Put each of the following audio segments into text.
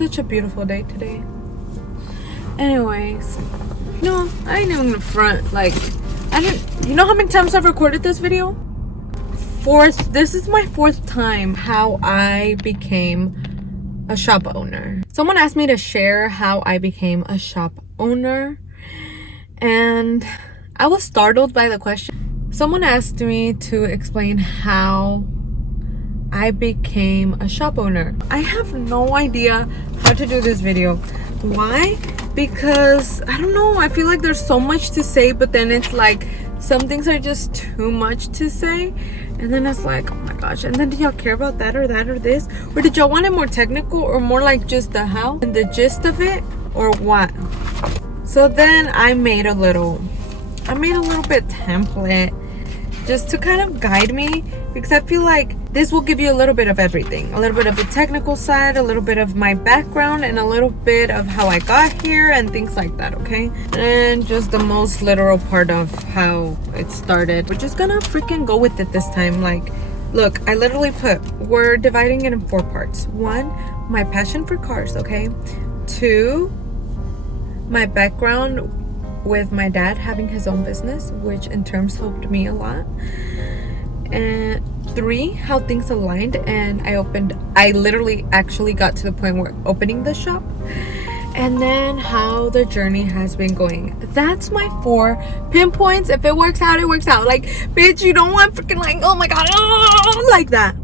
Such a beautiful day today. Anyways, no, I ain't even in the front. Like, I didn't. You know how many times I've recorded this video? This is my 4th time how I became a shop owner. Someone asked me to share how I became a shop owner, and I was startled by the question. Someone asked me to explain how I became a shop owner. I have no idea how to do this video. Why? Because I don't know, I feel like there's so much to say, but then it's like some things are just too much to say, and then it's like, oh my gosh, and then did y'all care about that or this, or did y'all want it more technical or more like just the how and the gist of it, or what? So then I made a little bit template just to kind of guide me, because I feel like this will give you a little bit of everything, a little bit of the technical side, a little bit of my background, and a little bit of how I got here and things like that, okay? And just the most literal part of how it started. We're just gonna freaking go with it this time. Like, look, I literally we're dividing it in 4 parts. 1, my passion for cars, okay? 2, my background with my dad having his own business, which in terms helped me a lot. And 3, how things aligned, and I literally actually got to the point where opening the shop. And then how the journey has been going. That's my 4 pinpoints. If it works out, it works out. Like, bitch, you don't want freaking like, oh my god, oh, like that.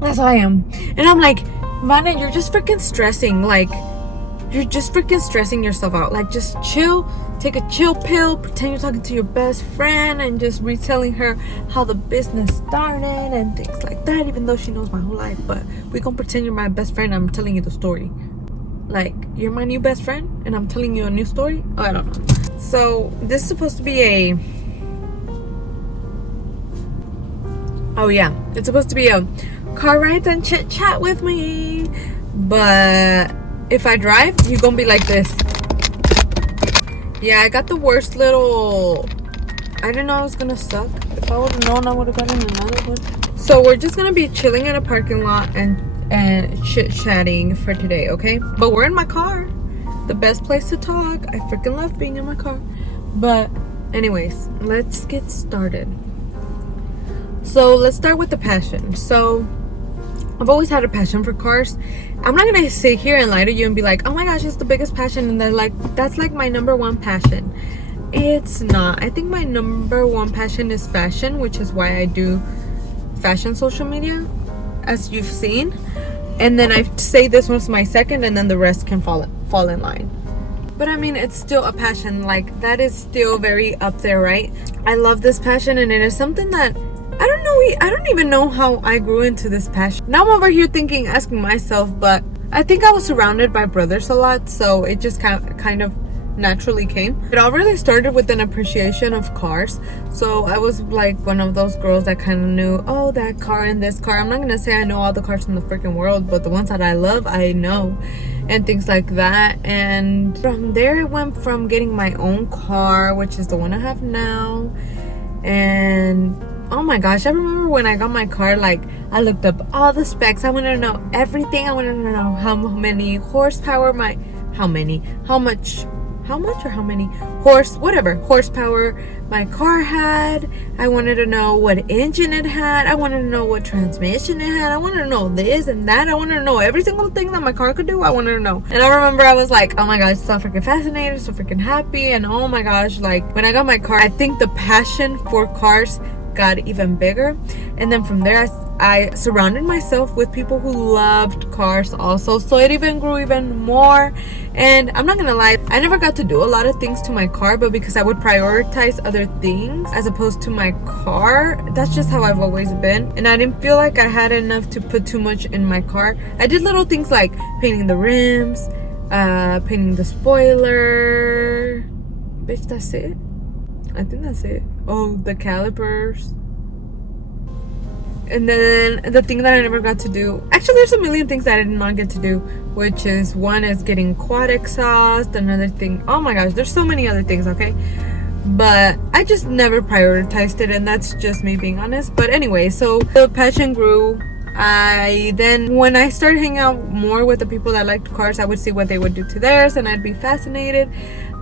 That's how I am. And I'm like, man, you're just freaking stressing. Like, you're just freaking stressing yourself out. Like, just chill, take a chill pill, pretend you're talking to your best friend and just retelling her how the business started and things like that, even though she knows my whole life. But we gonna pretend you're my best friend. I'm telling you the story. Like, you're my new best friend and I'm telling you a new story. Oh, I don't know. So this is supposed to be it's supposed to be a car rides and chit chat with me. But if I drive, you're gonna be like this. Yeah, I got the worst little... I didn't know I was gonna suck. If I would have known, I would have gotten another one. So we're just gonna be chilling in a parking lot and chit-chatting for today, okay? But we're in my car. The best place to talk. I freaking love being in my car. But anyways, let's get started. So let's start with the passion. So I've always had a passion for cars. I'm not gonna sit here and lie to you and be like, oh my gosh, it's the biggest passion, and that's like my number 1 passion. It's not. I think my number 1 passion is fashion, which is why I do fashion social media, as you've seen. And then I say this one's my 2nd, and then the rest can fall in line. But I mean, it's still a passion. Like, that is still very up there, right? I love this passion, and it is something that I don't even know how I grew into this passion. Now I'm over here asking myself, but I think I was surrounded by brothers a lot, so it just kind of naturally came. It all really started with an appreciation of cars. So I was like one of those girls that kind of knew, oh, that car and this car. I'm not gonna say I know all the cars in the freaking world, but the ones that I love, I know, and things like that. And from there, it went from getting my own car, which is the one I have now, and oh my gosh, I remember when I got my car, like, I looked up all the specs. I wanted to know everything. I wanted to know how many horsepower how much horsepower my car had. I wanted to know what engine it had. I wanted to know what transmission it had. I wanted to know this and that. I wanted to know every single thing that my car could do. I wanted to know. And I remember I was like, oh my gosh, so freaking fascinated, so freaking happy. And oh my gosh, like, when I got my car, I think the passion for cars got even bigger. And then from there, I surrounded myself with people who loved cars also, so it even grew even more. And I'm not gonna lie, I never got to do a lot of things to my car, but because I would prioritize other things as opposed to my car, that's just how I've always been. And I didn't feel like I had enough to put too much in my car. I did little things like painting the rims, painting the spoiler. Bitch, that's it. I think that's it. Oh, the calipers. And then the thing that I never got to do, actually there's a million things that I did not get to do, which is, one is getting quad exhaust, another thing, oh my gosh, there's so many other things, okay? But I just never prioritized it, and that's just me being honest. But anyway, so the passion grew. When I started hanging out more with the people that liked cars, I would see what they would do to theirs, and I'd be fascinated.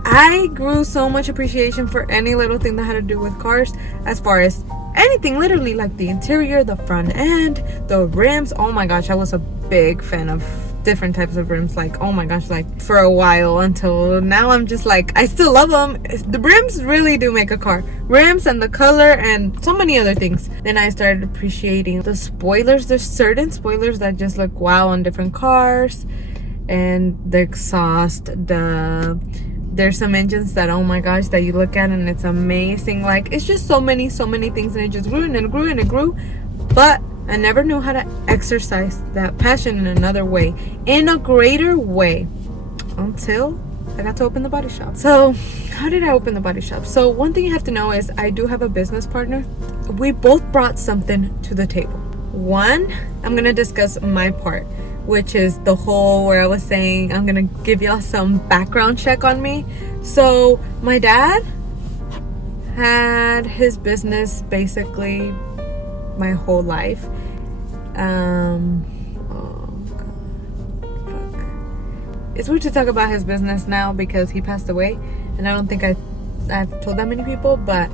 I grew so much appreciation for any little thing that had to do with cars, as far as anything, literally, like the interior, the front end, the rims. Oh my gosh, I was a big fan of different types of rims. Like, oh my gosh, like for a while, until now I'm just like, I still love them. The rims really do make a car. Rims and the color and so many other things. Then I started appreciating the spoilers. There's certain spoilers that just look wow on different cars, and the exhaust, there's some engines that, oh my gosh, that you look at and it's amazing. Like, it's just so many things, and it just grew and it grew and it grew. But I never knew how to exercise that passion in another way, in a greater way, until I got to open the body shop. So how did I open the body shop? So one thing you have to know is I do have a business partner. We both brought something to the table. One, I'm gonna discuss my part, which is the whole where I was saying I'm gonna give y'all some background check on me. So my dad had his business basically my whole life. It's weird to talk about his business now because he passed away, and I don't think I've told that many people, but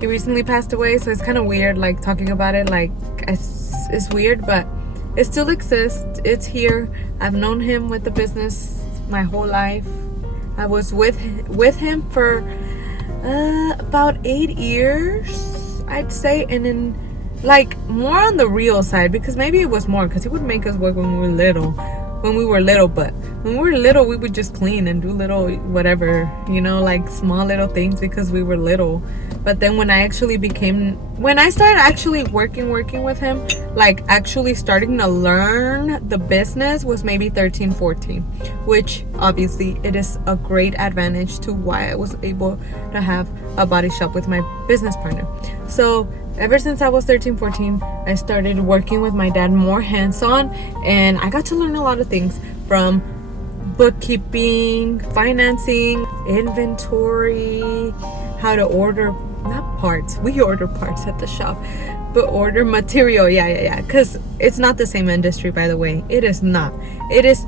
he recently passed away, so it's kind of weird, like, talking about it. Like, it's weird, but it still exists. It's here. I've known him with the business my whole life. I was with him for about 8 years, I'd say, and then, like, more on the real side, because maybe it was more, because he would make us work when we were little, but when we were little, we would just clean and do little whatever, like small little things, because we were little. But then when I started actually working with him, like actually starting to learn the business, was maybe 13, 14, which obviously it is a great advantage to why I was able to have a body shop with my business partner. So ever since I was 13, 14, I started working with my dad more hands-on, and I got to learn a lot of things, from bookkeeping, financing, inventory, how to order, not parts, we order parts at the shop, but order material. Yeah, because it's not the same industry, by the way. It is not. It is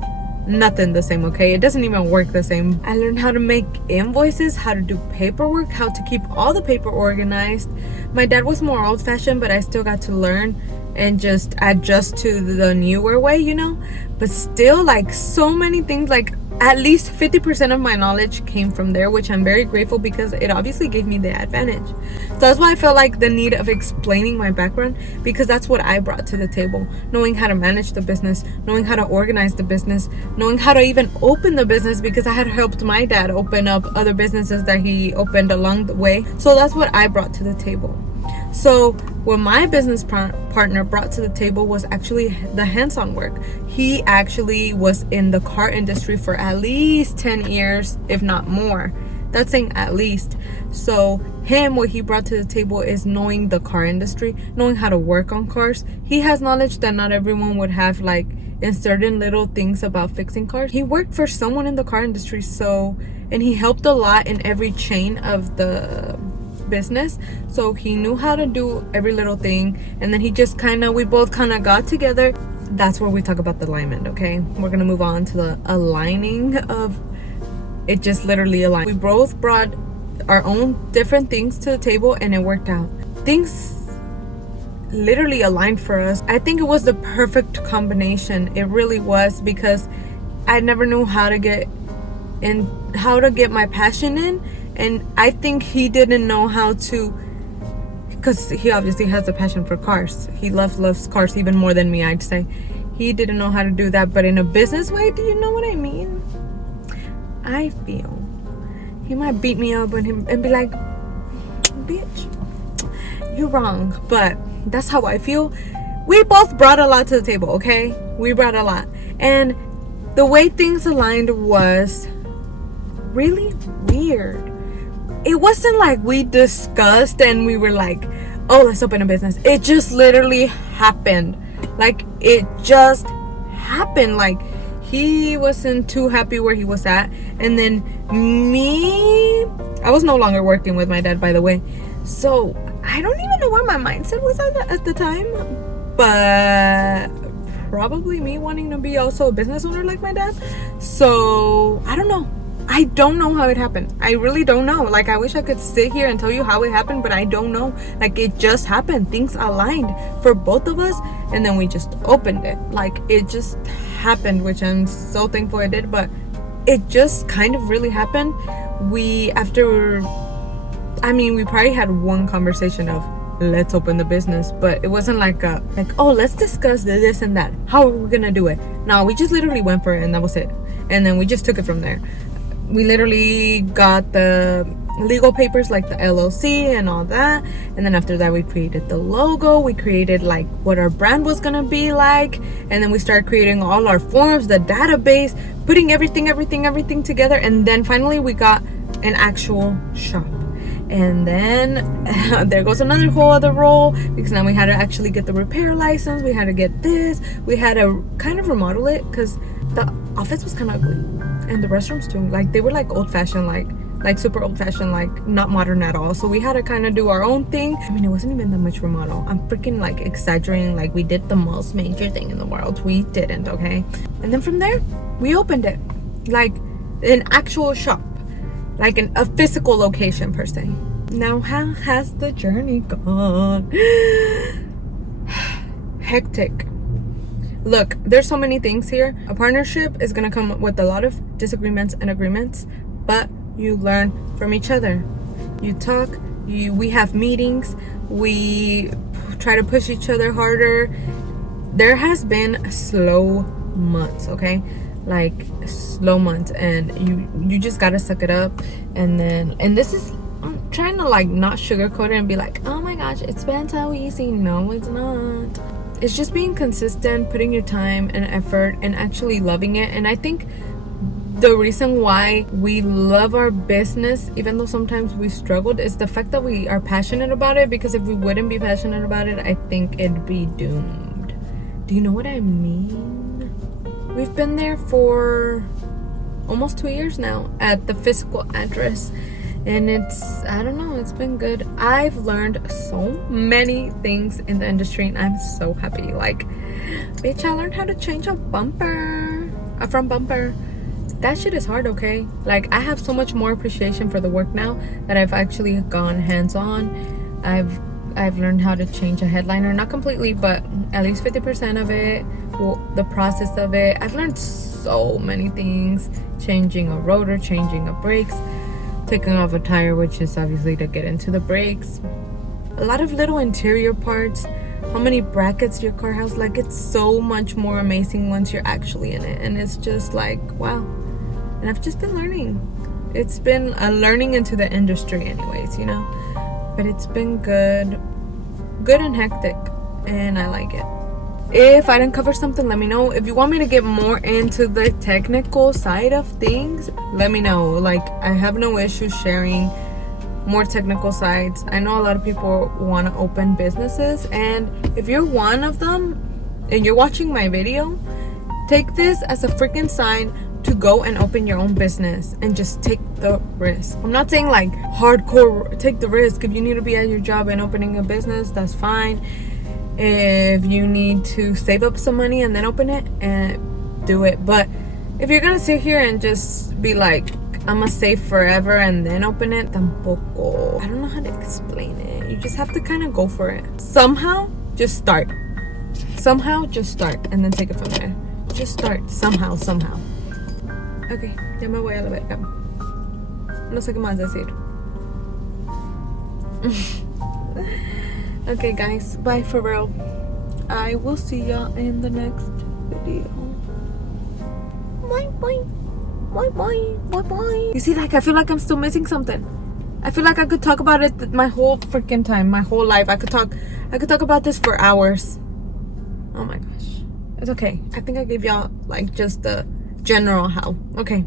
nothing the same, okay? It doesn't even work the same. I learned how to make invoices, how to do paperwork, how to keep all the paper organized. My dad was more old-fashioned, but I still got to learn and just adjust to the newer way, but still, like, so many things, like at least 50% of my knowledge came from there, which I'm very grateful, because it obviously gave me the advantage. So that's why I felt like the need of explaining my background, because that's what I brought to the table. Knowing how to manage the business, knowing how to organize the business, knowing how to even open the business, because I had helped my dad open up other businesses that he opened along the way. So that's what I brought to the table. So what my business partner brought to the table was actually the hands-on work. He actually was in the car industry for at least 10 years, if not more. That's saying at least. So what he brought to the table is knowing the car industry, knowing how to work on cars. He has knowledge that not everyone would have, like in certain little things about fixing cars. He worked for someone in the car industry, and he helped a lot in every chain of the business, so he knew how to do every little thing. And then we both got together. That's where we talk about the alignment. Okay, we're gonna move on to the aligning of it. Just literally aligned. We both brought our own different things to the table, and it worked out. Things literally aligned for us. I think it was the perfect combination. It really was, because I never knew how to get my passion in. And I think he didn't know how to, because he obviously has a passion for cars. He loves cars even more than me, I'd say. He didn't know how to do that, but in a business way. Do you know what I mean? I feel he might beat me up and be like, bitch, you're wrong. But that's how I feel. We both brought a lot to the table, okay? We brought a lot. And the way things aligned was really weird. It wasn't like we discussed and we were like, oh, let's open a business. It just literally happened. Like, it just happened. Like, he wasn't too happy where he was at. And then I was no longer working with my dad, by the way. So I don't even know where my mindset was at the time. but probably me wanting to be also a business owner like my dad. So I don't know. I don't know how it happened. I really don't know. Like, I wish I could sit here and tell you how it happened, but I don't know. Like, it just happened. Things aligned for both of us, and then we just opened it. Like, it just happened, which I'm so thankful it did, but it just kind of really happened. We probably had one conversation of, let's open the business, but it wasn't like oh, let's discuss this and that. How are we gonna do it? No, we just literally went for it, and that was it. And then we just took it from there. We literally got the legal papers, like the LLC and all that, and then after that we created the logo, we created like what our brand was gonna be like, and then we started creating all our forms, the database, putting everything together, and then finally we got an actual shop. And then there goes another whole other role, because now we had to actually get the repair license, we had to get this, we had to kind of remodel it because the office was kind of ugly, and the restrooms too, like they were like old-fashioned, like super old-fashioned, like not modern at all. So we had to kind of do our own thing. I mean, it wasn't even that much remodel. I'm freaking like exaggerating, like we did the most major thing in the world. We didn't, okay? And then from there we opened it, like an actual shop, like a physical location per se. Now, how has the journey gone? Hectic. Look, there's so many things here. A partnership is gonna come with a lot of disagreements and agreements, but you learn from each other. You talk, we have meetings, we try to push each other harder. There has been slow months, okay? Like slow months, and you just gotta suck it up. And this is, I'm trying to like not sugarcoat it and be like, oh my gosh, it's been so easy. No, it's not. It's just being consistent, putting your time and effort, and actually loving it. And I think the reason why we love our business, even though sometimes we struggled, is the fact that we are passionate about it. Because if we wouldn't be passionate about it, I think it'd be doomed. Do you know what I mean? We've been there for almost 2 years now at the physical address, and I don't know, it's been good. I've learned so many things in the industry, and I'm so happy. Like, bitch, I learned how to change a front bumper. That shit is hard, okay? Like, I have so much more appreciation for the work now that I've actually gone hands-on. I've learned how to change a headliner, not completely, but at least 50% of it. Well, the process of it, I've learned so many things. Changing a rotor, changing a brakes, taking off a tire, which is obviously to get into the brakes. A lot of little interior parts, how many brackets your car has. Like, it's so much more amazing once you're actually in it, and it's just like, wow. And I've just been learning. It's been a learning into the industry anyways, you know, but it's been good and hectic, and I like it. If I didn't cover something, let me know. If you want me to get more into the technical side of things, let me know. Like, I have no issue sharing more technical sides. I know a lot of people want to open businesses, and if you're one of them and you're watching my video, take this as a freaking sign to go and open your own business and just take the risk. I'm not saying like hardcore take the risk. If you need to be at your job and opening a business, that's fine. If you need to save up some money and then open it, and do it. But if you're gonna sit here and just be like, I'm gonna save forever and then open it, tampoco. I don't know how to explain it. You just have to kind of go for it. Somehow just start, and then take it from there. Just start somehow. Ok, ya me voy a la verga. No sé qué más decir. Okay, guys, bye for real. I will see y'all in the next video. Bye. You see, like, I feel like I'm still missing something. I feel like I could talk about it my whole freaking time, my whole life. I could talk about this for hours. Oh my gosh. It's okay. I think I gave y'all like just the general how. Okay,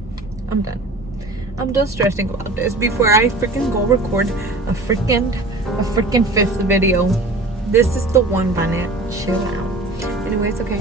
I'm done stressing about this before I freaking go record a freaking 5th video. This is the one, Vanessa. Chill out. Anyways, okay.